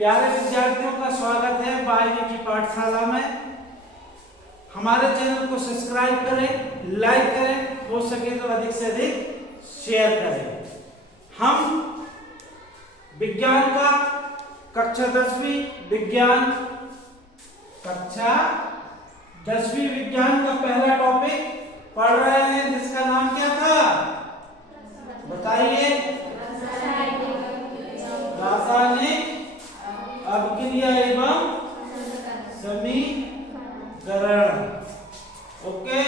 प्यारे विद्यार्थियों का स्वागत है बायोलॉजी की पाठशाला में। हमारे चैनल को सब्सक्राइब करें, लाइक करें, हो सके तो अधिक से अधिक शेयर करें। हम विज्ञान का कक्षा 10वीं विज्ञान का पहला टॉपिक पढ़ रहे हैं, जिसका नाम क्या था बताइए? रासायनिक अभिक्रिया एवं समीकरण। ओके,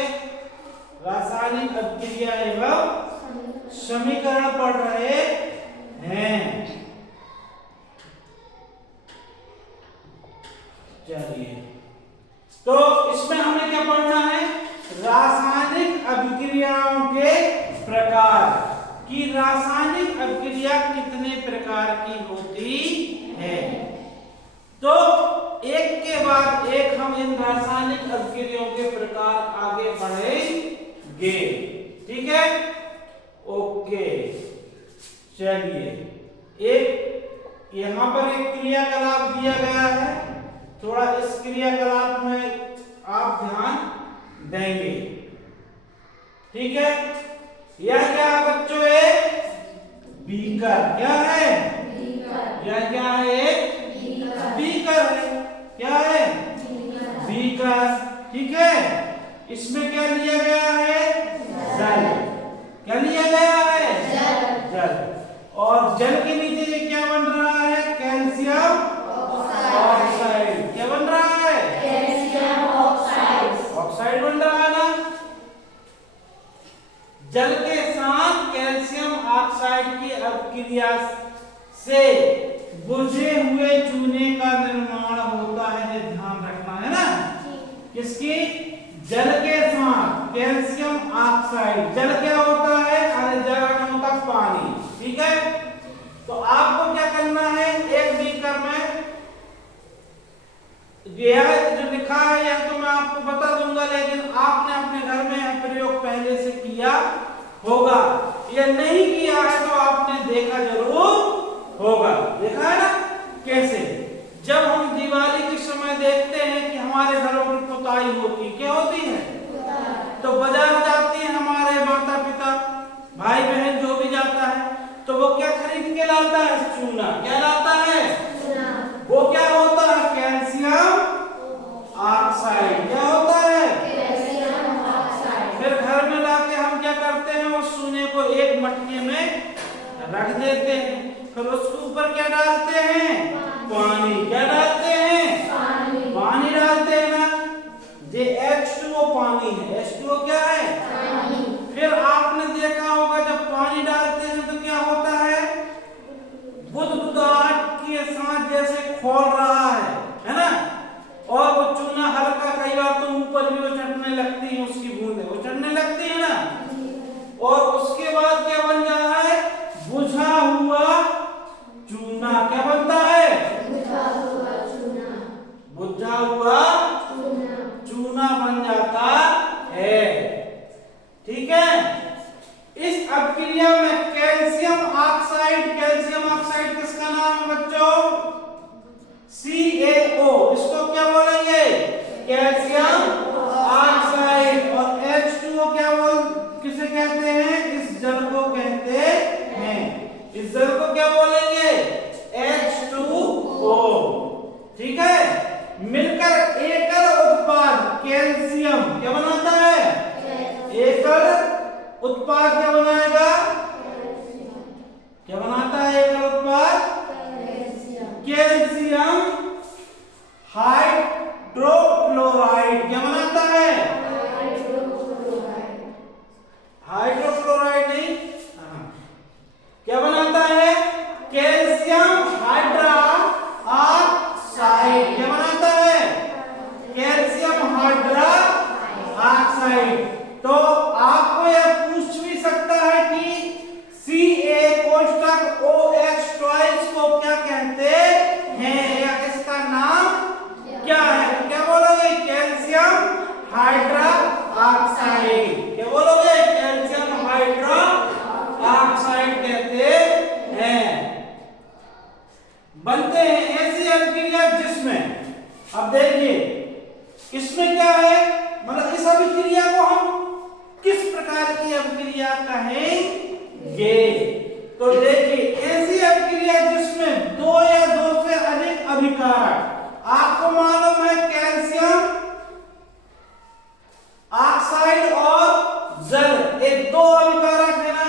रासायनिक अभिक्रिया एवं समीकरण पढ़ रहे हैं। चलिए, तो इसमें हमें क्या पढ़ना है? रासायनिक अभिक्रियाओं के प्रकार कि रासायनिक अभिक्रिया कितने प्रकार की होती है। तो एक के बाद एक हम इन रासायनिक अभिक्रियाओं के प्रकार आगे बढ़ेंगे, ठीक है? ओके, चलिए, एक यहां पर एक क्रियाकलाप दिया गया है, थोड़ा इस क्रियाकलाप में आप ध्यान देंगे, ठीक है? यह क्या है बच्चों? एक बीकर। क्या है? बीकर। यह क्या है? एक बीकर है। क्या है? बीकर, ठीक है? इसमें क्या लिया गया है? जल। क्या लिया गया है? जल। और जल के नीचे ये क्या बन रहा है? Calcium oxide. क्या बन रहा है? Calcium oxide. ऑक्साइड बन रहा है ना? जल के साथ कैल्शियम ऑक्साइड की अभिक्रिया से बुझे हुए चूने का निर्माण होता है। ये ध्यान रखना है ना, किसकी? जल के साथ कैल्शियम ऑक्साइड। जल क्या होता है? हर जगह का होता पानी, ठीक है? तो आपको क्या करना है? एक बीकर में यह जो लिखा है यह तो मैं आपको बता दूंगा, लेकिन आपने अपने घर में प्रयोग पहले से किया होगा। यह नहीं किया है तो आपने देखा जरूर होगा। देखा है ना कैसे? जब हम दिवाली के समय देखते हैं कि हमारे घरों की पुताई होती, क्या होती है? तो बाजार जाते हैं हमारे माता पिता, भाई बहन जो भी जाता है, तो वो क्या खरीद के लाता है? चूना। क्या लाता है? वो क्या होता है? Calcium oxide. क्या होता है? Calcium oxide. फिर घर में लाके हम क्या करते हैं? उस चूने को एक मटके में रख देते हैं, फिर उसके ऊपर क्या डालते हैं? पानी। क्या डालते हैं? पानी डालते हैं ना? ये H2O पानी है। H2O क्या है? पानी। फिर आपने देखा होगा जब पानी डालते हैं तो क्या होता है? बुदबुदाहट के साथ जैसे खोल रहा है ना? और वो चूना हल्का, कई बार तो ऊपर भी वो चढ़ने लगती है, उसकी बूंदें वो चढ़ने लगती है ना? और उसके बाद क्या बन रहा है? बुझा हुआ चूना। क्या बनता है? बुझा हुआ चूना। बुझा हुआ चूना बन जाता है, ठीक है? इस अभिक्रिया में कैल्शियम ऑक्साइड किसका नाम है बच्चों? CaO। इसको क्या बोलेंगे? Calcium oxide. और H2O किसे कहते हैं? इस जल को कहते हैं। इस जल को क्या बोलेंगे? H2O। अभिक्रिया जिसमें, अब देखिए इसमें क्या है, मतलब इस अभिक्रिया को हम किस प्रकार की अभिक्रिया कहेंगे? तो देखिए ऐसी अभिक्रिया जिसमें दो या दो से अधिक अभिकारक, आपको मालूम है कैल्शियम ऑक्साइड और जल, एक दो अभिकारक है ना,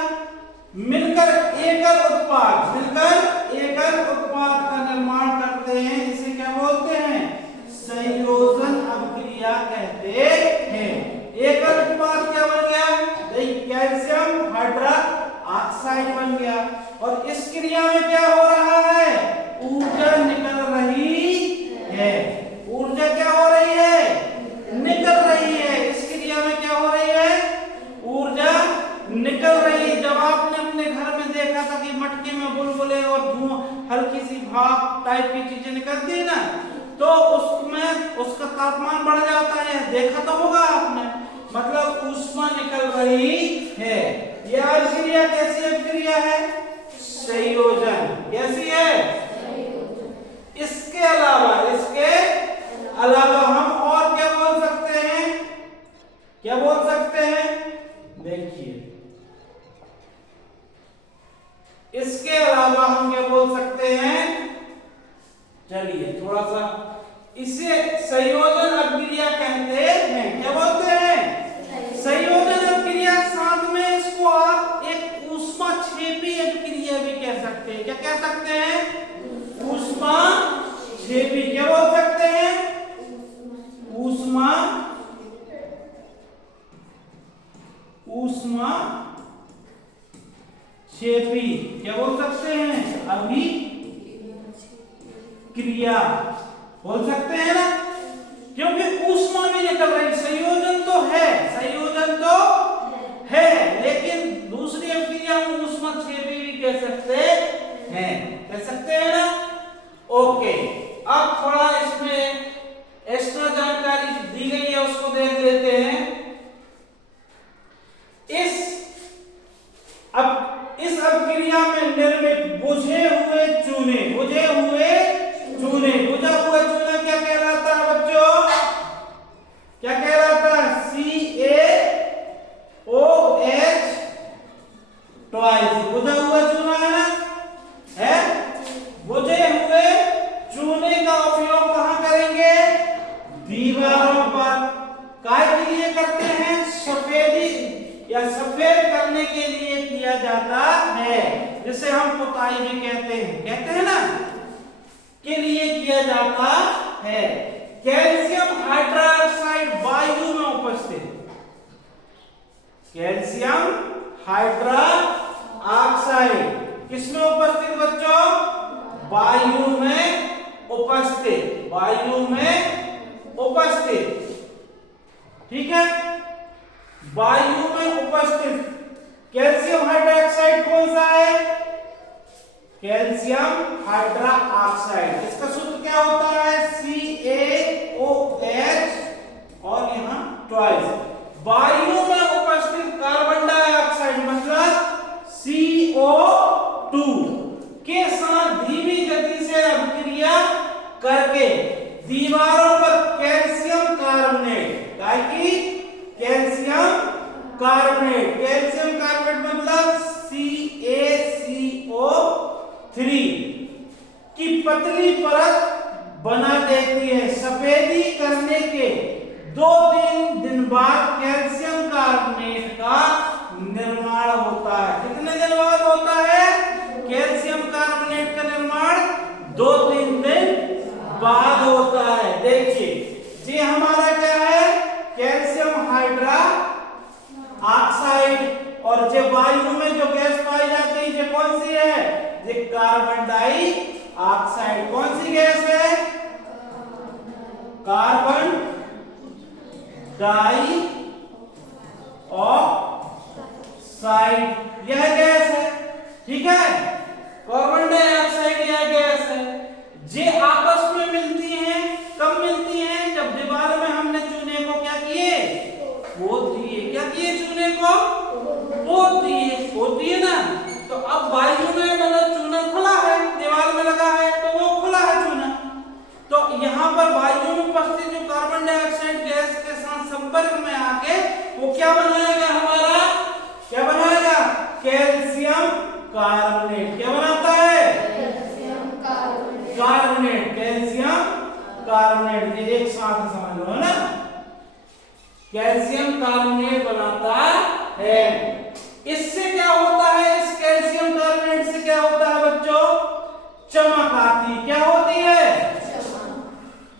मिलकर एकल उत्पाद का निर्माण करते हैं, इसे क्या बोलते हैं? संयोजन अभिक्रिया कहते हैं। एकल उत्पाद क्या बन गया? कैल्शियम हाइड्रोक्साइड बन गया, और इस क्रिया में क्या हो रहा है? ऊर्जा निकल रही है। ऊर्जा क्या हो रही है? निकल रही है। इस क्रिया में क्या हो रही है? ऊर्जा निकल रही है। जब आपने अपने घर में देखा था कि मटके में बुलबुले और धुआं, हल्की सी भाप टाइप की चीजें निकलती है ना, तो उसमें उसका तापमान बढ़ जाता है, देखा तो होगा आपने, मतलब ऊष्मा निकल रही है। यह अभिक्रिया कैसी अभिक्रिया है? संयोजन। कैसी है? इसके अलावा हम और क्या बोल सकते हैं? क्या बोल सकते हैं? देखिए इसके अलावा हम क्या बोल सकते हैं? चलिए थोड़ा सा, इसे संयोजन अभिक्रिया कहते हैं। क्या बोलते हैं? संयोजन अभिक्रिया। साथ में इसको आप एक ऊष्माक्षेपी अभिक्रिया भी कह सकते हैं। क्या कह सकते हैं? ऊष्माक्षेपी। क्या बोल सकते हैं? ऊष्माक्षेपी। क्या बोल सकते हैं? अभिक्रिया बोल सकते हैं ना, क्योंकि ऊष्मा भी निकल रही। संयोजन तो है, लेकिन दूसरी अभिक्रिया में ऊष्माक्षेपी भी कह सकते हैं ना। ओके, अब थोड़ा इसमें एक्स्ट्रा जानकारी दी गई है, उसको देख लेते हैं। इस अभिक्रिया में निर्मित बुझा हुआ चूना क्या कहलाता है बच्चों? क्या कहलाता है? CaOH twice. बुझा हुआ चूना है ना, है? बुझे हुए चूने का उपयोग कहां करेंगे? दीवारों पर। काय के लिए करते हैं? सफेदी या सफेद करने के लिए किया जाता है, जिसे हम पुताई भी कहते हैं ना, के लिए किया जाता है। कैल्शियम हाइड्रोक्साइड वायु में उपस्थित, कैल्शियम हाइड्रोक्साइड किसमें उपस्थित बच्चों? वायु में उपस्थित। ठीक है, वायु में उपस्थित कैल्शियम हाइड्रोक्साइड कौन सा है? Calcium hydroxide. इसका सूत्र क्या होता है? CaOH और यहां ट्वाइस। वायु में उपस्थित कार्बन डाइऑक्साइड मतलब CO2 के साथ धीमी गति से अभिक्रिया करके दीवारों पर कैल्शियम कार्बोनेट, कैल्शियम कार्बोनेट मतलब CaCO3 की पतली परत बना देती है। सफेदी करने के 2-3 दिन बाद कैल्शियम कार्बोनेट का निर्माण होता है। कितने दिन बाद होता है कैल्शियम कार्बोनेट का निर्माण? 2-3 दिन बाद होता है। देखिए ये हमारा क्या है? Calcium hydroxide. और जो वायु में जो गैस पाई जाती है ये कौन सी है? ये कार्बन डाइऑक्साइड। कौन सी गैस है? Carbon dioxide. यह गैस है, ठीक है, कार्बन डाइऑक्साइड यह गैस है। ये आपस में मिलती हैं। कब मिलती हैं? जब दीवार में हमने चूने को क्या किए? पोत दिए। क्या किए? चूने को पोत दिए ना। तो अब वायु में मतलब चूना खुला है, दीवार में लगा है तो वो खुला है चूना, कार्बोनेट, ये एक साथ समझ लो, है ना। कैल्शियम कार्बोनेट बनाता है। इससे क्या होता है, इस कैल्शियम कार्बोनेट से क्या होता है बच्चों, चमक आती। क्या होती है,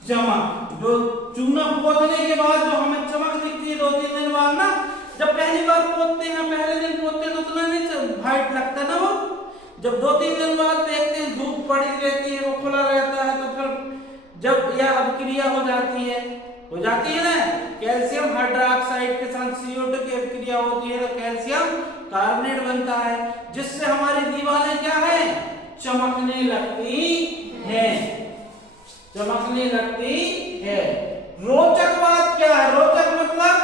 चमक। जो चूना पोतने के बाद जो हमें चमक दिखती है 2-3 दिन बाद ना, जब पहली बार पोतते हैं, पहले दिन पोतते हैं तो उतना नहीं वाइट लगता ना, वो जब 2-3 दिन बाद देखते हैं धूप पड़ी रहती है, वो खुला रहता है, तो फिर जब यह अभिक्रिया हो जाती है ना, कैल्शियम हाइड्रोक्साइड के साथ CO2 की अभिक्रिया होती है तो कैल्शियम कार्बोनेट बनता है, जिससे हमारी दीवारें क्या है, चमकने लगती हैं, चमकने लगती है। रोचक बात क्या है, रोचक मतलब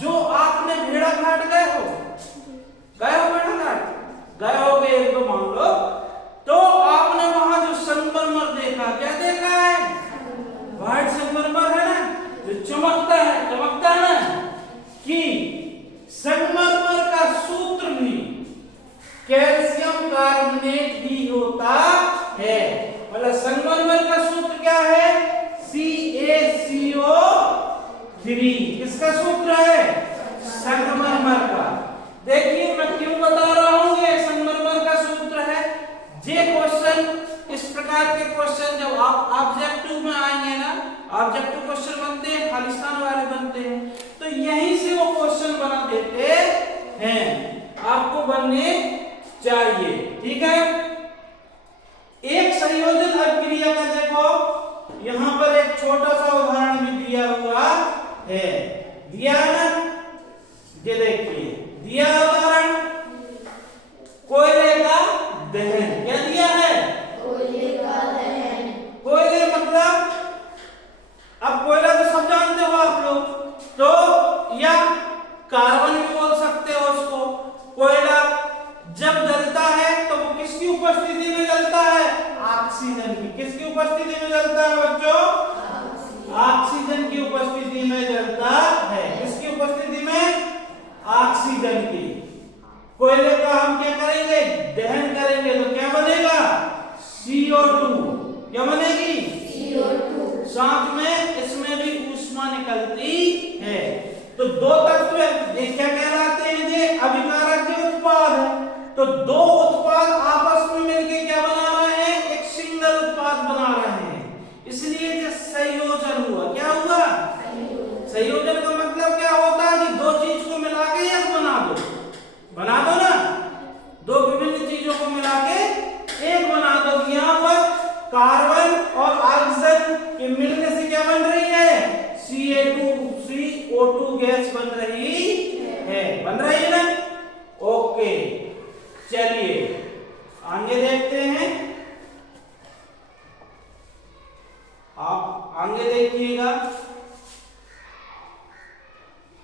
जो आपने भेड़ा घाट गए हो भेड़ा घाट गए होगे एक दो मान लो, तो आपने वहां जो संगमरमर देखा, क्या देखा है, व्हाइट संगमरमर है ना, जो चमकता है ना, कि संगमरमर का सूत्र भी कैल्शियम कार्बोनेट ही होता है। मतलब संगमरमर का सूत्र क्या है, CaCO3। किसका सूत्र है, संगमरमर का। देखिए मैं क्यों बता रहा हूं, ये संगमरमर का सूत्र है। ये क्वेश्चन, इस प्रकार के क्वेश्चन जब आप ऑब्जेक्टिव में आएंगे ना, ऑब्जेक्टिव क्वेश्चन बनते हैं, खालिस्तान वाले बनते हैं, तो यहीं से वो क्वेश्चन बना देते हैं, आपको बनने चाहिए। ठीक है, एक संयोजन अभिक्रिया का देखो, यहां पर एक छोटा सा उदाहरण भी दिया हुआ है, दिया ना, ये देखिए दिया उदाहरण, कोयले का दहन। क्या दिया है, कोयले का दहन। कोयले मतलब, अब कोयला तो सब जानते हो आप लोग, तो या कार्बन भी बोल सकते हो उसको। कोयला जब जलता है तो वो किसकी उपस्थिति में जलता है, ऑक्सीजन की। किसकी उपस्थिति में जलता है बच्चों, ऑक्सीजन की उपस्थिति में जलता है। किसकी उपस्थिति में, ऑक्सीजन की। कोयले का हम क्या करेंगे, दहन करेंगे, तो क्या बनेगा, CO2। क्या बनेगी, CO2। साथ में इसमें भी ऊष्मा निकलती है। तो दो तत्व ये क्या कहलाते हैं, ये अभिकारक के उत्पाद है। तो दो उत्पाद आपस में मिलकर क्या बना रहे हैं, एक सिंगल उत्पाद बना रहे हैं, इसलिए ये संयोजन हुआ। क्या हुआ, संयोजन का मतलब क्या होता है कि दो चीज को मिला के एक बना दो ना, दो विभिन्न चीजों को मिला के एक बना दो। यहाँ पर कार्बन और ऑक्सीजन के मिलने से क्या बन रही है, CO2 गैस बन रही है ना। ओके, चलिए आगे देखते हैं। आप आगे देखिएगा।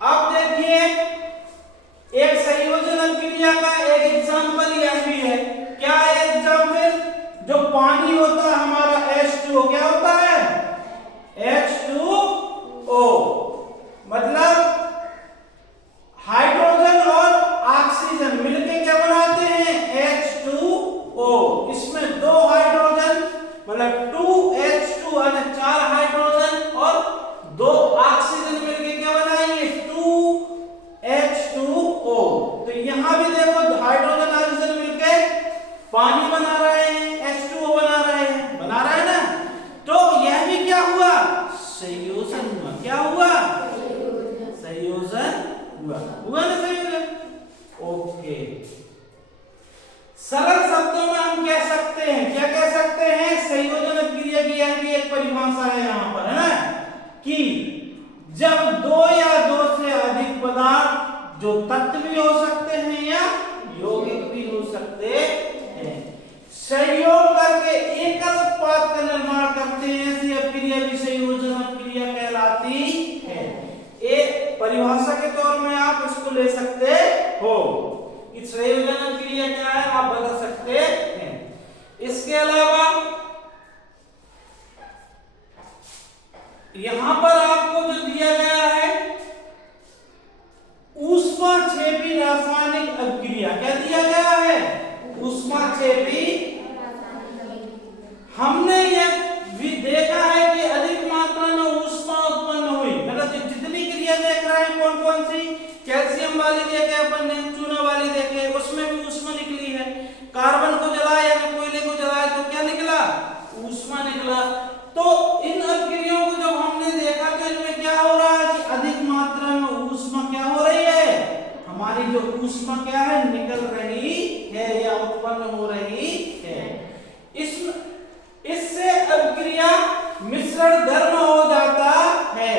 अब देखिए एक संयोजन अभिक्रिया का एक एग्जांपल यह भी है। क्या है एग्जांपल, जो पानी होता है हमारा H2O, क्या होता है, H2O, मतलब हाइड्रोजन और ऑक्सीजन मिलकर क्या बनाते हैं, H2O। इसमें दो हाइड्रोजन मतलब 2H2 यानी 4 हाइड्रोजन और 2 ऑक्सीजन मिलकर क्या बनाएंगे, 2H2O। तो यहां भी देखो हाइड्रोजन ऑक्सीजन मिलकर पानी बना रहे हैं, H2O बना रहे हैं ना। तो यह भी क्या हुआ, संयोजन हुआ। क्या हुआ, संयोजन हुआ ना, संयोजन। ओके, सरल शब्दों में हम कह सकते हैं, क्या कह सकते हैं, संयोजन अभिक्रिया की यह भी एक परिभाषा है यहाँ पर, है ना, कि जब दो या दो से अधिक पदार्थ जो तत्व भी हो सकते हैं या यौगिक भी हो सकते हैं, संयोग करके एकल उत्पाद का निर्माण करते हैं, ऐसी अभिक्रिया भी संयोजन अभिक्रिया कहलाती है। एक परिभाषा के तौर में आप इसको ले सकते हो कि संयोजन अभिक्रिया क्या है, आप बता सकते हैं। इसके अलावा यहां पर आपको जो दिया गया है ऊष्माक्षेपी रासायनिक अभिक्रिया, क्या दिया गया है, ऊष्माक्षेपी। हमने यह भी देखा है कि अधिक मात्रा में कार्बन को जलाए या कोयले को जलाए तो क्या निकला? ऊष्मा निकला। तो इन अपक्रियाओं को जब हमने देखा तो इनमें क्या हो रहा है कि अधिक मात्रा में ऊष्मा क्या हो रही है, हमारी जो ऊष्मा क्या है निकल रही है या उत्पन्न हो रही है। इससे अपक्रिया मिश्रण गर्म हो जाता है,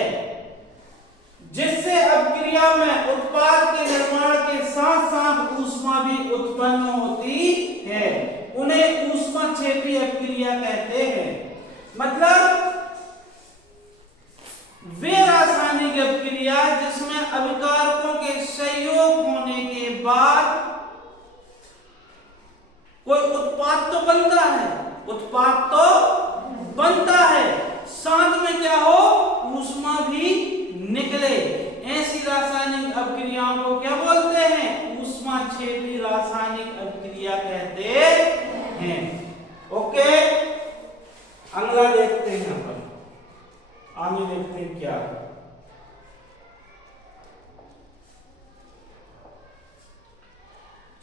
जिससे अपक्रिया में उत्पाद के निर्माण के साथ साथ ऊष्मा भी उत्पन्न होती है। उन्हें ऊष्माक्षेपी अपक्रिया कहते हैं। मतलब वे रासायनिक अपक्रिया जिसमें अभिकारकों के संयोग होने के बाद कोई उत्पाद तो बनता है, उत्पाद तो बनता है, साथ में क्या हो ऊष्मा भी निकले। ऐसी रासायनिक अपक्रियाओं को क्या बोलते हैं? ऊष्माक्षेपी रासायनिक अपक्रिया कहते हैं। ओके, अगला देखते हैं अपन, आगे देखते हैं क्या।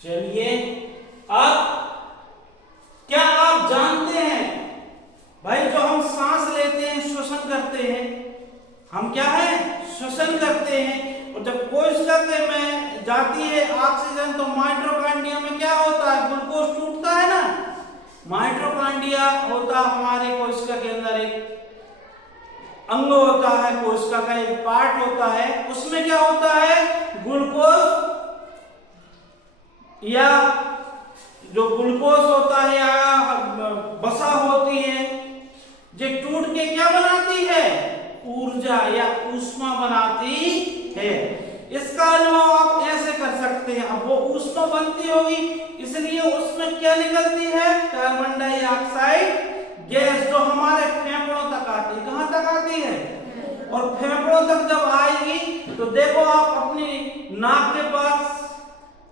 चलिए, अब क्या आप जानते हैं भाई, जो हम सांस लेते हैं श्वसन करते हैं, हम क्या है श्वसन करते हैं, और जब कोशिका में जाती है ऑक्सीजन तो माइटोकॉन्ड्रिया में क्या होता है? ग्लूकोज टूटता है ना। माइटोकॉन्ड्रिया होता हमारे कोशिका के अंदर एक अंग होता है, कोशिका का एक पार्ट होता है, उसमें क्या होता है ग्लूकोज या जो ग्लूकोज होता है या वसा होती है, जो टूट के क्या बनाती है? ऊर्जा या ऊष्मा बनाती है। इसका अनुभव आप ऐसे कर सकते हैं, अब वो ऊष्मा बनती होगी इसलिए उसमें क्या निकलती है? कार्बन डाइऑक्साइड गैस, जो हमारे फेफड़ों तक आती है। कहां तक आती है? और फेफड़ों तक जब आएगी तो देखो आप अपनी नाक के पास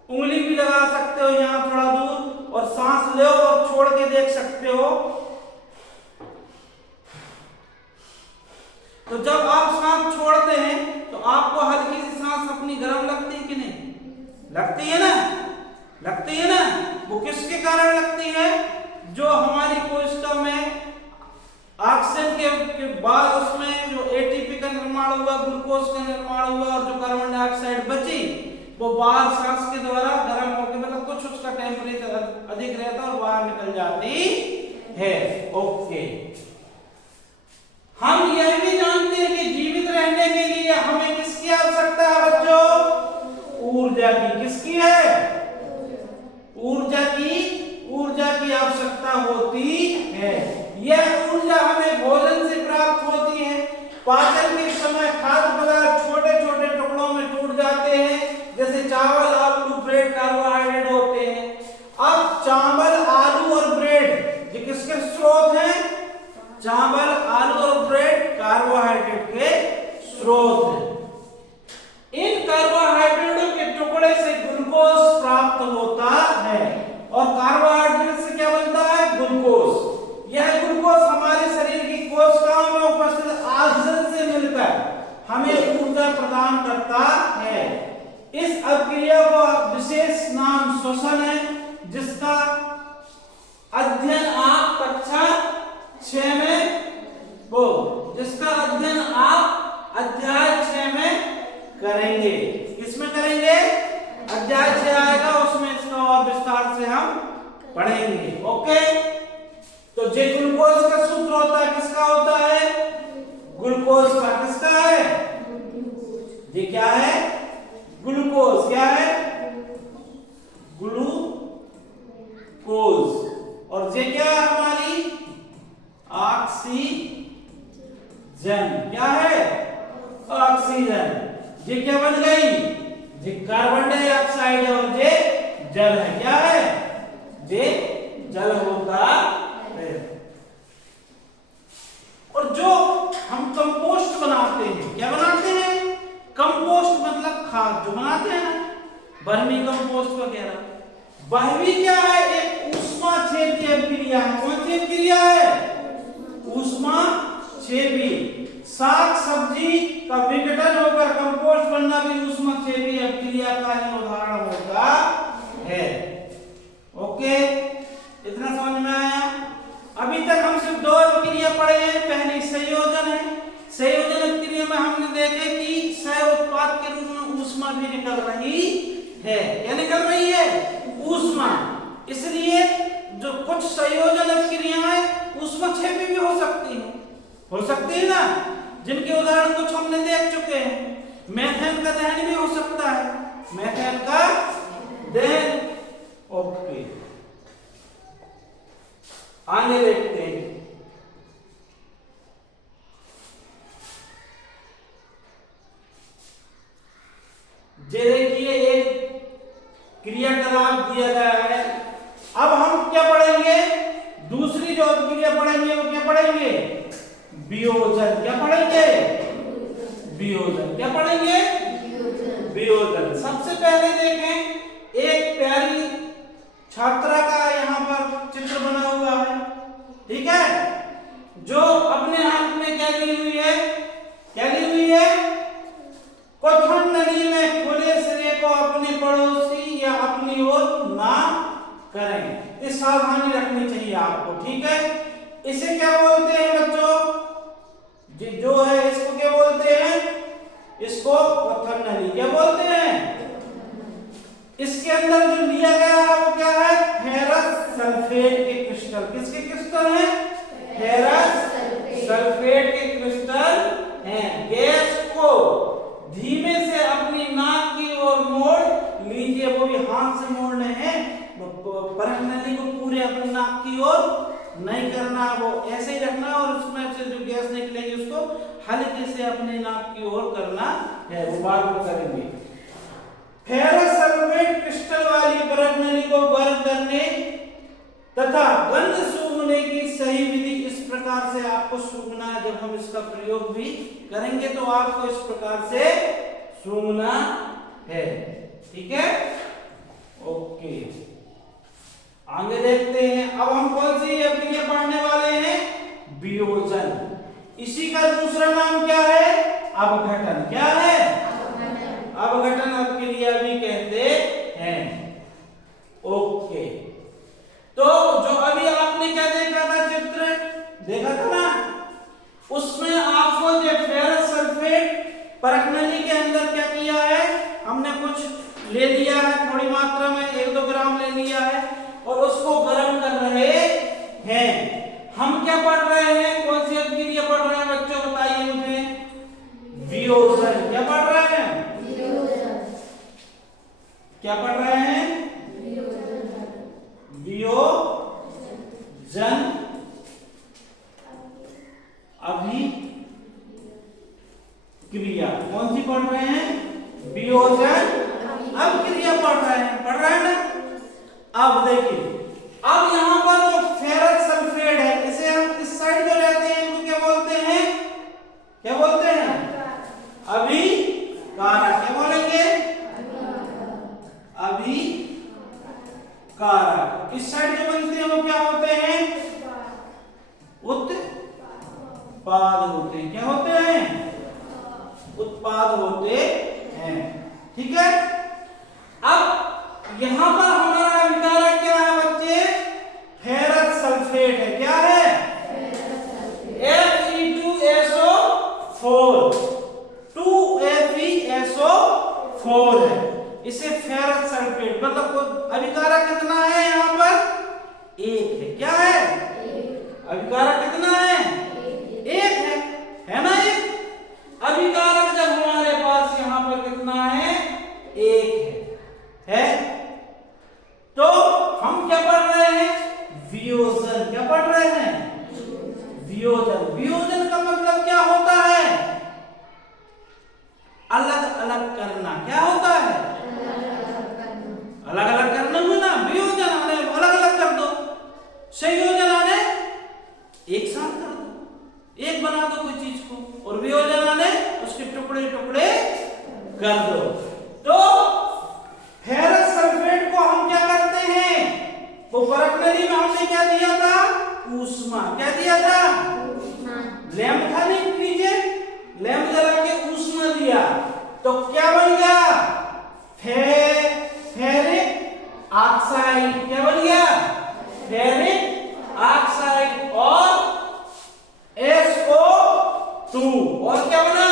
उंगली भी लगा सकते हो यहां थोड़ा दूर, और सांस लो और छोड़ के देख सकते हो। तो जब आप सांस छोड़ते हैं तो आपको हल्की सी सांस अपनी गर्म लगती है कि नहीं? लगती है ना, लगती है ना। वो किसके कारण लगती है? जो हमारी कोशिका में ऑक्सीजन के बाद उसमें जो एटीपी का निर्माण हुआ, ग्लूकोज का निर्माण हुआ, और जो कार्बन डाइऑक्साइड बची वो बाहर सांस के द्वारा गर्म होकर, मतलब कुछ उसका टेम्परेचर अधिक रहता है और बाहर निकल जाती है। ओके, हम यह भी जानते हैं कि जीवित रहने के लिए हमें किसकी आवश्यकता है बच्चों? ऊर्जा की। किसकी है? ऊर्जा की आवश्यकता होती है। यह ऊर्जा हमें भोजन से प्राप्त होती है। पाचन के समय खाद्य पदार्थ छोटे छोटे टुकड़ों में टूट जाते हैं, जैसे चावल, आलू, ब्रेड कार्बोहाइड्रेट होते हैं। अब चावल, आलू और ब्रेड ये किसके स्रोत हैं? चावल, आलू और ब्रेड कार्बोहाइड्रेट के स्रोत हैं। इन कार्बोहाइड्रेटों के टुकड़े से ग्लूकोज प्राप्त होता है, और कार्बोहाइड्रेट से क्या बनता है? ग्लूकोज। यह ग्लूकोज हमारे शरीर की कोशिकाओं में उपस्थित ऑक्सीजन से मिलकर हमें ऊर्जा प्रदान करता है। इस अपक्रिया का विशेष नाम श्वसन है, जिसका अध्ययन आप कक्षा 6 में जिसका अध्ययन आप अध्याय 6 में करेंगे। किसमें करेंगे? अध्याय 6 आएगा, उसमें इसका और विस्तार से हम पढ़ेंगे। ओके, तो जे ग्लूकोज का सूत्र होता है, किसका होता है? ग्लूकोज का। किसका है? ये क्या है? ग्लूकोज। क्या है? ग्लूकोज। और ये क्या है हमारी? ऑक्सीजन। क्या है? ऑक्सीजन। ये क्या बन गई? ये कार्बन डाइऑक्साइड है, और ये जल है। क्या है? ये जल होता है। और जो हम कंपोस्ट बनाते हैं, क्या बनाते हैं? कंपोस्ट मतलब खाद जो बनाते हैं ना, वर्मी कंपोस्ट वगैरह, वह भी क्या है? एक ऊष्माक्षेपी अपक्रिया है। कौन सी अपक्रिया है? ऊष्माक्षेपी। साग सब्जी का विघटन होकर कंपोस्ट बनना भी ऊष्माक्षेपी अपक्रिया का ही उदाहरण होता है। ओके, इतना समझ में आया। अभी तक हम सिर्फ दो अभिक्रिया पढ़े हैं। पहली संयोजन है। संयोजन अभिक्रिया में हमने देखे कि सह उत्पाद के रूप में ऊष्मा भी निकल रही है। क्या निकल रही है? ऊष्मा। इसलिए जो कुछ संयोजन अभिक्रियाएं ऊष्माक्षेपी भी हो सकती है ना, जिनके उदाहरण कुछ हमने देख चुके हैं। मेथेन का दहन भी हो सकता है, मेथेन का दहन। ओके, आगे देखते हैं। देखिए एक क्रियाकलाप दिया गया है। अब हम क्या पढ़ेंगे? दूसरी जो क्रिया पढ़ेंगे वो क्या पढ़ेंगे? वियोजन। क्या पढ़ेंगे? वियोजन। क्या पढ़ेंगे? वियोजन। सबसे पहले देखें, एक प्यारी छात्रा का यहाँ पर चित्र बना हुआ है, ठीक है, जो अपने हाथ में क्या ली हुई है? क्या ली हुई है? कथन नली में खुले सिरे को अपने पड़ोसी या अपनी ओर ना करें। इस सावधानी रखनी चाहिए आपको, ठीक है। इसे क्या बोलते हैं बच्चों? जो है इसको क्या बोलते हैं? इसको कथन नली क्या बोलते हैं? इसके अंदर जो लिया गया है वो क्या है? फेरस सल्फेट के क्रिस्टल। किसके क्रिस्टल हैं? फेरस सल्फेट के क्रिस्टल हैं। गैस को धीमे से अपनी नाक की ओर मोड़ लीजिए। वो भी हाथ से मोड़ने हैं, परख नली को पूरे अपनी नाक की ओर नहीं करना, वो ऐसे ही रखना और उसमें से जो गैस निकलेगी उसको हल्के से अपने नाक की ओर करना है। वो बाद में करेंगे। फेरस सल्फेट क्रिस्टल वाली परख नली को गर्म करने तथा गंध सूंघने की सही विधि इस प्रकार से आपको सूंघना है। जब हम इसका प्रयोग भी करेंगे तो आपको इस प्रकार से सूंघना है, ठीक है। ओके, आगे देखते हैं। अब हम कौन सी अभिक्रिया पढ़ने वाले हैं? वियोजन। इसी का दूसरा नाम क्या है? अपघटन। क्या है? अपघटन अभिक्रिया भी कहते हैं। ओके, तो जो अभी आपने क्या देखा था, चित्र देखा था ना, उसमें आपको जो फेरस सल्फेट परख नली के अंदर क्या किया है? हमने कुछ ले लिया है, थोड़ी मात्रा में 1-2 ग्राम ले लिया है और उसको गर्म कर रहे हैं। हम क्या पढ़ रहे हैं? कौन सी अभिक्रिया पढ़ रहे हैं बच्चों? बताइए मुझे। वियोजन। क्या पढ़ रहे हैं? क्या पढ़ रहे हैं? वियोजन अभिक्रिया। कौन सी पढ़ रहे हैं? वियोजन अभिक्रिया पढ़ रहे हैं ना। अब देखिए, अब यहाँ पर जो फेरस सल्फेट है, इसे हम इस साइड जो रहते हैं इनको क्या बोलते हैं? क्या बोलते हैं? अभिकारक। क्या बोलेंगे? अभिकारक। इस साइड जो बनते हैं वो क्या होते हैं? उत्पाद होते हैं। क्या होते हैं? उत्पाद होते हैं, ठीक है। अब यहां पर हमारा अभिकारक क्या है बच्चे? फेरस सल्फेट है। क्या है? Fe2SO4, 2FeSO4 है। इसे फेरस सल्फेट, मतलब अभिकारक कितना है यहाँ पर? 1 है। क्या है? अभिकारक कितना है? 1 है ना। 1 अभिकारक जब हमारे पास यहाँ पर कितना है? 1 है। तो हम क्या पढ़ रहे हैं? वियोजन। क्या पढ़ रहे हैं? वियोजन। वियोजन का मतलब क्या होता है? अलग अलग करना। क्या होता है? अलग अलग करना में ना। वियोजन आने अलग अलग कर दो, संयोजन आने एक साथ कर दो, एक बना दो कोई चीज को, और वियोजन आने उसके टुकड़े टुकड़े कर दो। तो फेरस सल्फेट को हम क्या करते हैं? वो परख नली में हमने क्या दिया था? ऊष्मा। क्या दिया था? लैंप था नहीं नीचे, लैंप जला के ऊष्मा दिया तो क्या बन गया? फेरिक ऑक्साइड क्या बन गया, फेरिक ऑक्साइड और SO2 और क्या बना,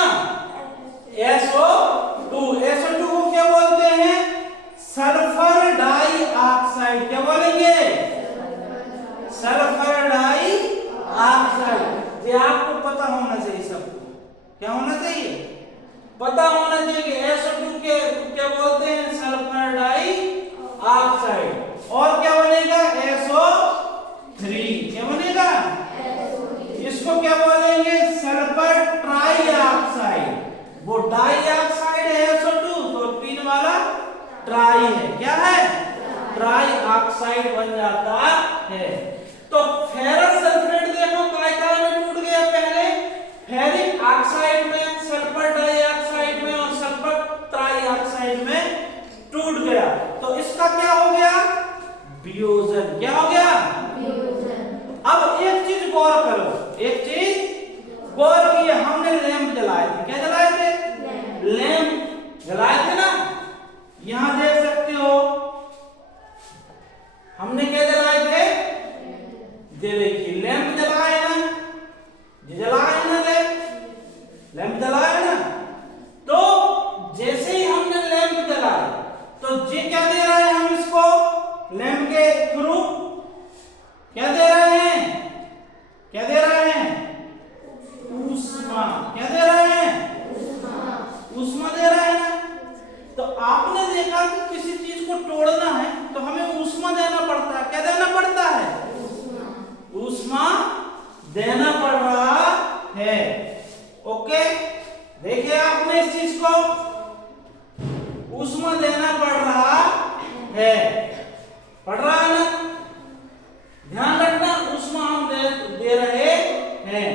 SO2। SO2 को क्या बोलते हैं, सल्फर डाइऑक्साइड। क्या बोलेंगे, सल्फर डाइऑक्साइड। ये आपको पता होना चाहिए, सबको क्या होना चाहिए, पता होना चाहिए कि SO2 के क्या बोलते हैं, सल्फर डाइऑक्साइड। और क्या बनेगा, SO3। क्या बनेगा, इसको क्या बोलेंगे, सल्फर ट्राइऑक्साइड। वो डाइऑक्साइड है SO2, तो 3 वाला ट्राई है, क्या है, ट्राइऑक्साइड बन जाता है। तो फेरस सल्फेट देखो काय में टूट गया, पहले फेरिक ऑक्साइड में, सल्फर डाइऑक्साइड में और सल्फर ट्राइऑक्साइड में टूट गया। तो इसका क्या हो गया, वियोजन। क्या हो गया, वियोजन। अब एक चीज गौर करो, एक चीज गौर की, हमने लैंप जलाए थे। क्या जलाए थे, लैंप जलाए थे ना। यहां देख सकते हो हमने क्या जलाए थे, ये देखिए लैंप जलाए ना, ये जलाए ना, लैंप जलाए ना। तो जैसे ही हमने लैंप जलाया तो ये क्या दे रहा है, हम इसको लैंप के थ्रू क्या दे रहे हैं, क्या दे रहे हैं, ऊष्मा। क्या दे रहे हैं, ऊष्मा दे रहे हैं ना। तो आपने देखा कि किसी चीज को तोड़ना है तो हमें ऊष्मा देना पड़ता है। क्या देना पड़ता है, ऊष्मा देना पड़ रहा है। ओके, देखिए आपने इस चीज को ऊष्मा देना पड़ रहा है, पड़ रहा है ना, ध्यान रखना, ऊष्मा हम दे रहे हैं।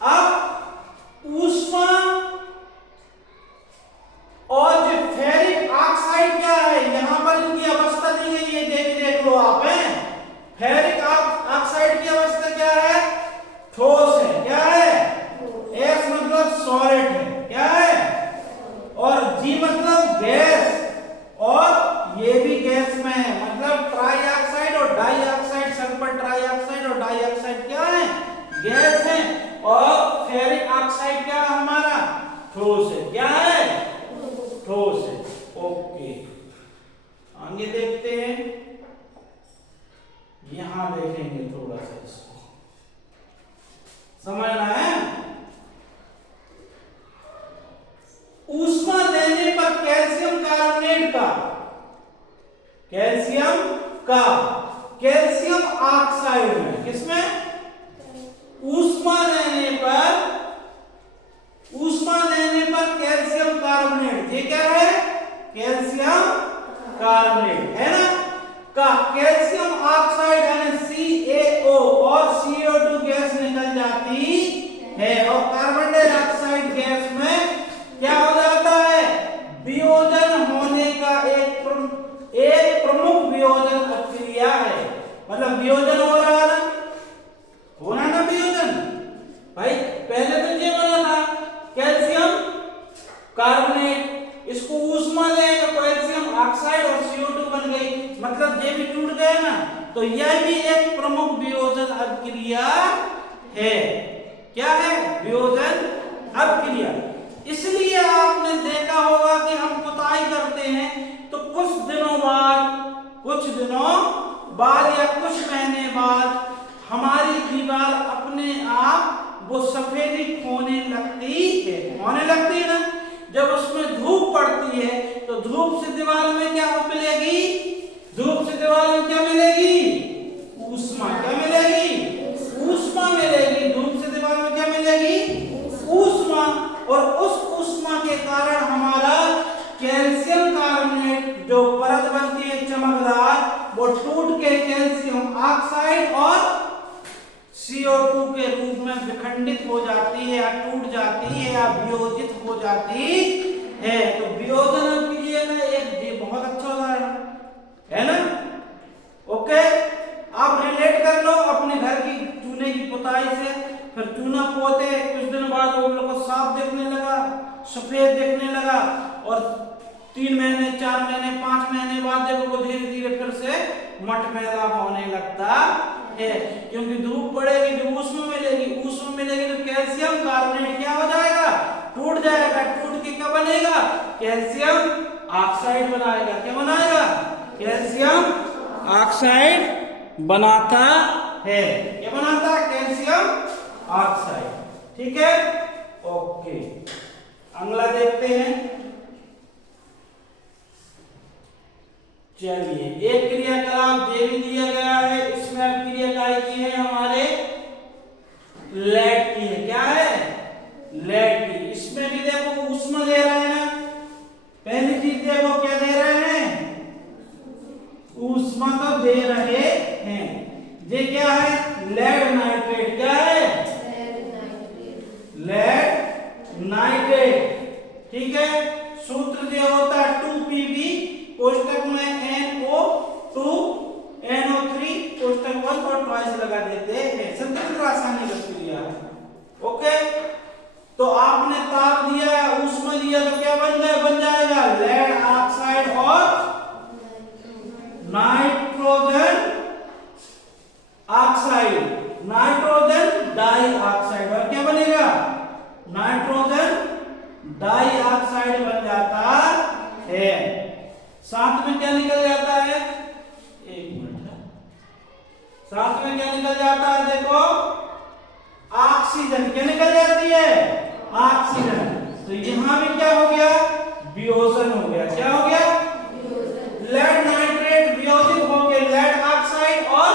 अब ऊष्मा और जो फेरिक ऑक्साइड क्या है, यहां पर इनकी अवस्था दी गई है, देख लो आप हैं। फेरिक ऑक्साइड की अवस्था क्या है, ठोस है। क्या है, S मतलब सॉलिड है, क्या है, और G मतलब गैस, और ये भी गैस में है, मतलब ट्राइऑक्साइड और डाइऑक्साइड, सल्फर ट्राइऑक्साइड और डाइऑक्साइड क्या है, गैस है। और फेरिक ऑक्साइड क्या है हमारा, ठोस है। क्या है, ठोस है। ओके, आगे देखते हैं, यहां देखेंगे थोड़ा सा, इसको समझना है। ऊष्मा देने पर कैल्शियम कार्बोनेट का, कैल्शियम ऑक्साइड में, किसमें, ऊष्मा देने पर कैल्शियम कार्बोनेट, ये क्या है, कैल्शियम कार्बोनेट है ना, का कैल्शियम ऑक्साइड यानी CaO और CO2 गैस निकल जाती है, और कार्बन डाइऑक्साइड गैस में क्या हो जाता है, वियोजन होने का एक प्रमुख वियोजन प्रक्रिया है। मतलब वियोजन हो रहा है ना, होना ना वियोजन भाई। पहले तो ये बना था कैल्शियम कार्बोनेट, इसको ऊष्मा देगा कैल्शियम ऑक्साइड और CO2 बन गई, मतलब ये भी टूट गए ना। तो यह भी एक प्रमुख वियोजन अभिक्रिया है। क्या है, वियोजन अभिक्रिया। इसलिए आपने देखा होगा कि हम पुताई करते हैं तो कुछ दिनों बाद या कुछ महीने बाद हमारी दीवार अपने आप वो सफेदी होने लगती है ना। जब उसमें धूप पड़ती है तो धूप से दीवार में क्या मिलेगी, धूप से दीवार में क्या मिलेगी, ऊष्मा। क्या मिलेगी, ऊष्मा मिलेगी। धूप से दीवार में क्या मिलेगी, ऊष्मा। और उस ऊष्मा के कारण हमारा कैल्शियम कार्बोनेट जो परत बनती है चमकदार, वो टूट के कैल्शियम ऑक्साइड और CO2 के रूप में विखंडित हो जाती है, या टूट जाती है, या वियोजित हो जाती है। तो वियोजन अभिक्रिया का एक बहुत अच्छा उदाहरण है ना। ओके, आप रिलेट कर लो अपने घर की चूने की पुताई से। फिर चूना पोते कुछ दिन बाद वो लोग को साफ दिखने लगा, सफेद दिखने लगा, और 3 महीने 4 महीने बाद देखो वो धीरे धीरे फिर से मठ पैदा होने लगता है, क्योंकि धूप पड़ेगी तो ऊष्मा मिलेगी, ऊष्मा मिलेगी तो कैल्शियम कार्बोनेट क्या हो जाएगा, टूट जाएगा, टूट के क्या बनेगा, कैल्शियम ऑक्साइड बनाएगा। क्या बनाएगा, कैल्शियम ऑक्साइड बनाता है। क्या बनाता है, कैल्शियम ऑक्साइड। ठीक है, ओके। अगला देखते हैं। चलिए, एक क्रियाकलाप ये भी दिया गया है, इसमें अब क्रियाकारी की है हमारे लेड की है। क्या है, लेड की। इसमें भी देखो ऊष्मा दे रहे हैं ना, पहली चीज देखो क्या दे रहे हैं, ऊष्मा तो दे रहे हैं। ये क्या है, लेड नाइट्रेट। क्या है, लेड नाइट्रेट। ठीक है, सूत्र जो होता है 2Pb कोष्टक में NO2 NO3 कोष्टक 1 और ट्वाइस लगा देते हैं। संतुलित रासायनिक अभिक्रिया है। ओके, तो आपने ताप दिया, ऊष्मा दिया, तो क्या बन जाएगा, लेड ऑक्साइड और nitrogen oxide, nitrogen dioxide. और क्या बनेगा, नाइट्रोजन डाई ऑक्साइड बन जाता है। साथ में क्या निकल जाता है, एक मिनट, साथ में क्या निकल जाता है, देखो ऑक्सीजन। क्या निकल जाती है, ऑक्सीजन। तो यहां भी क्या हो गया, वियोजन हो गया। क्या हो गया, लेड नाइट्रेट वियोजित होकर लेड ऑक्साइड और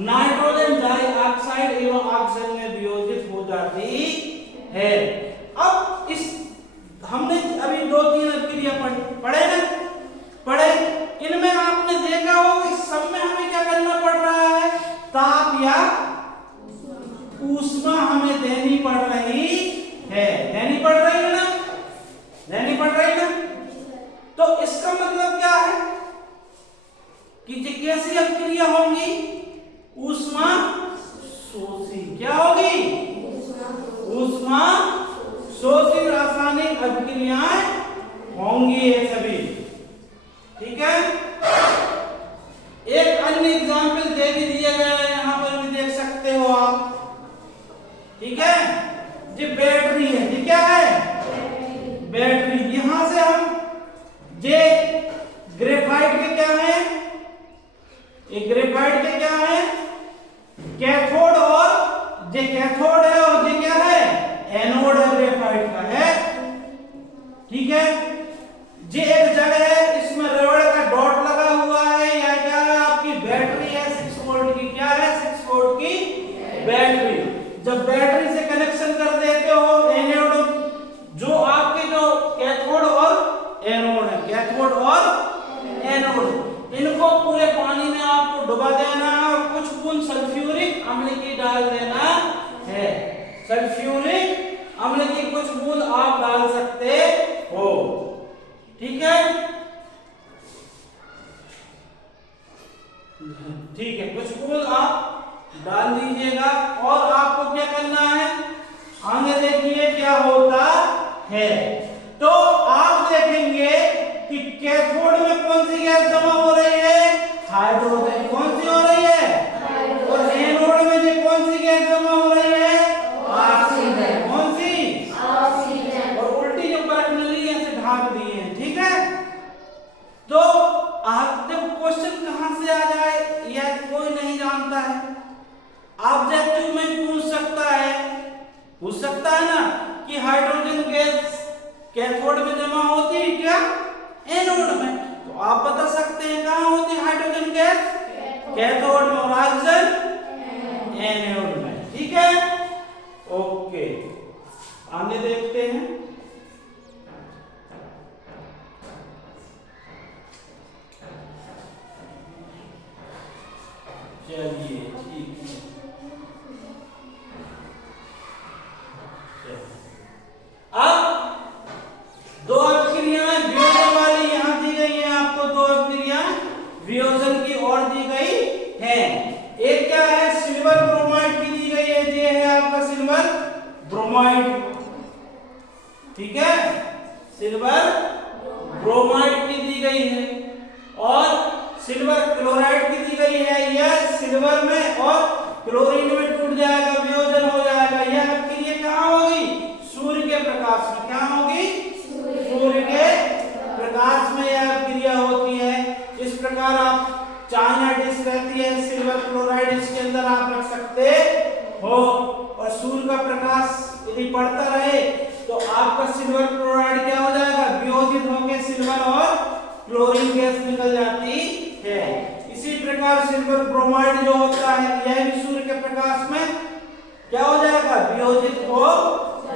नाइट्रोजन डाई ऑक्साइड एवं ऑक्सीजन में वियोजित हो जाती है। अब इस हमने अभी 2-3 अभिक्रिया पढ़े ना, पढ़े, इनमें आपने देखा हो कि सब में हमें क्या करना पड़ रहा है, ताप या ऊष्मा हमें देनी पड़ रही है। देनी पड़ रही है ना, देनी पड़ रही है ना। तो इसका मतलब क्या है कि ये कैसी अभिक्रिया होंगी, ऊष्मा शोषी। क्या होगी, ऊष्मा शोषी रासायनिक अभिक्रियाएं होंगी ये सभी। ठीक है, एक अन्य एग्जाम्पल दे भी दिया गया है, यहां पर भी देख सकते हो आप। ठीक है, ये बैटरी है। ये क्या है, बैटरी। यहां से हम ये ग्रेफाइट के क्या है, ये ग्रेफाइट के क्या है, कैथोड, और ये कैथोड है और ये क्या है, एनोड है, ग्रेफाइट का है। ठीक है, ये एक जगह है, इसमें रबड़ का डॉट लगा हुआ है, या क्या है, आपकी बैटरी है 6 वोल्ट की। क्या है, 6 वोल्ट की बैटरी। जब बैटरी से कनेक्शन कर देते हो, एनोड जो आपके जो कैथोड और एनोड है, कैथोड और एनोड, इनको पूरे पानी में आपको डुबा देना है और कुछ बूंद सल्फ्यूरिक अम्ल की डाल देना है। सल्फ्यूरिक अम्ल की कुछ बूंद आप डाल सकते हो। ठीक है, ठीक है, कुछ बूंद आप डाल दीजिएगा। और आपको क्या करना है, आगे देखिए क्या होता है। तो आप देखेंगे कि कैथोड में कौन सी गैस जमा हो रही है, हाइड्रोजन। कौन सी हो रही है, और एनोड में ये कौन सी गैस जमा हो रही है, ऑक्सीजन। कौन सी, ऑक्सीजन। और उल्टी जो परत नली है ऐसे ढांक दिए हैं। ठीक है, तो आप जब क्वेश्चन कहां से आ जाए यह कोई नहीं जानता है। ऑब्जेक्टिव में पूछ सकता है ना कि हाइड्रोजन गैस कैथोड में जमा होती है क्या, एनोड में। तो आप बता सकते हैं कहां होती है हाइड्रोजन गैस, कैथोड में, और ऑक्सीजन एनोड में। ठीक है, ओके, आगे देखते हैं। चलिए, ठीक है, अब 2 अभिक्रियाएं वियोजन वाली यहां दी गई हैं आपको। 2 अभिक्रियाएं वियोजन की ओर दी गई हैं। एक क्या है, सिल्वर ब्रोमाइड की दी गई है। ये है आपका सिल्वर ब्रोमाइड। ठीक है, सिल्वर ब्रोमाइड की दी गई है। और सिल्वर क्लोराइड की दी गई है, यह सिल्वर में और क्लोरीन में टूट जाएगा, वियोजन हो जाएगा। यह अभिक्रिया कहाँ होगी? सूर्य के प्रकाश में। क्या होगी? सूर्य के प्रकाश में यह अभिक्रिया होती है। इस प्रकार आप चाइना डिश रहती है, सिल्वर क्लोराइड इसके अंदर आप रख सकते हो और सूर्य का प्रकाश यदि पड़ता रहे तो आपका सिल्वर क्लोराइड क्या हो जाएगा? वियोजित होकर सिल्वर और क्लोरीन गैस निकल जाती है। इसी प्रकार सिल्वर ब्रोमाइड जो होता है यह भी सूर्य के प्रकाश में क्या हो जाएगा? वियोजित हो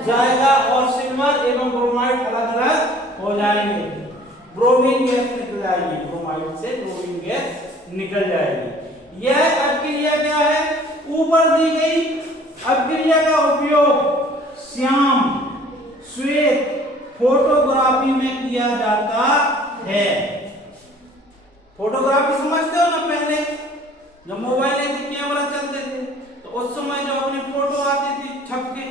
जाएगा और सिल्वर एवं ब्रोमाइड अलग अलग हो जाएंगे, ब्रोमीन गैस निकल जाएगी, ब्रोमाइड से ब्रोमीन गैस निकल जाएगी। यह अभिक्रिया क्या है? ऊपर दी गई अभिक्रिया का उपयोग श्याम श्वेत फोटोग्राफी में किया जाता है। फोटोग्राफी समझते हो ना? पहले जब मोबाइल के कैमरा चलते थे तो उस समय जो अपनी फोटो आती थी छप के,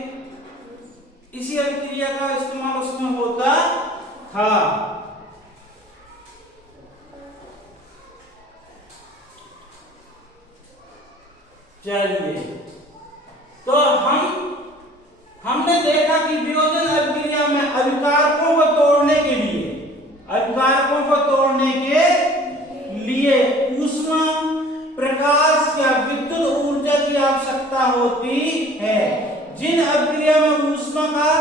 इसी अभिक्रिया का इस्तेमाल उसमें होता था। चलिए, तो हमने देखा कि वियोजन अभिक्रिया में अभिकारकों को तोड़ने के लिए ऊष्मा, प्रकाश या विद्युत ऊर्जा की आवश्यकता होती है। जिन अभिक्रिया में ऊष्मा का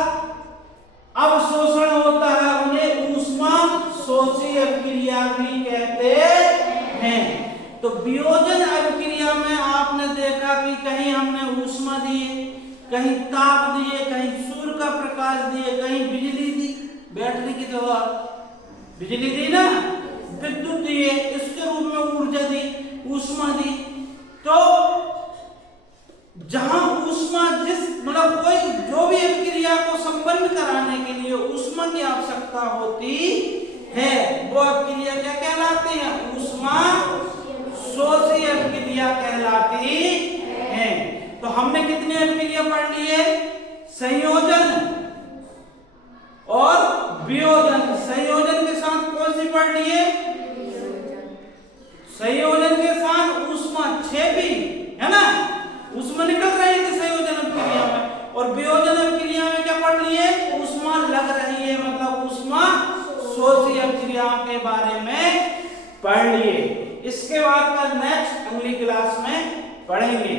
अवशोषण होता है उन्हें ऊष्मा शोषी अभिक्रिया भी कहते हैं। तो वियोजन अभिक्रिया में आपने देखा कि कहीं हमने ऊष्मा दिए, कहीं ताप दिए, कहीं सूर्य का प्रकाश दिए, कहीं बिजली दी, बैटरी की द्वारा बिजली दी ना, विद्युत दिए, इसके रूप में ऊर्जा दी, ऊष्मा दी। तो जहां ऊष्मा जिस मतलब कोई जो भी अभिक्रिया को संपन्न कराने के लिए ऊष्मा की आवश्यकता होती है वो अभिक्रिया क्या कहलाती है? ऊष्मा शोषी अभिक्रिया कहलाती है। तो हमने कितने अभिक्रिया पढ़ लिए? संयोजन और वियोजन। संयोजन के साथ कौन सी पढ़ लिए? संयोजन के साथ ऊष्मा छेपी है ना, ऊष्मा निकल रही थी संयोजन अभिक्रिया में। और वियोजन अभिक्रिया में क्या पढ़ लिए? ऊष्मा लग रही है, मतलब ऊष्मा शोषी अभिक्रियाओं के बारे में पढ़ लिए। इसके बाद का नेक्स्ट अगली क्लास में पढ़ेंगे।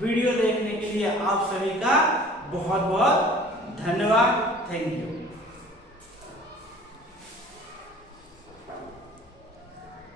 वीडियो देखने के लिए आप सभी का बहुत बहुत धन्यवाद। Thank you.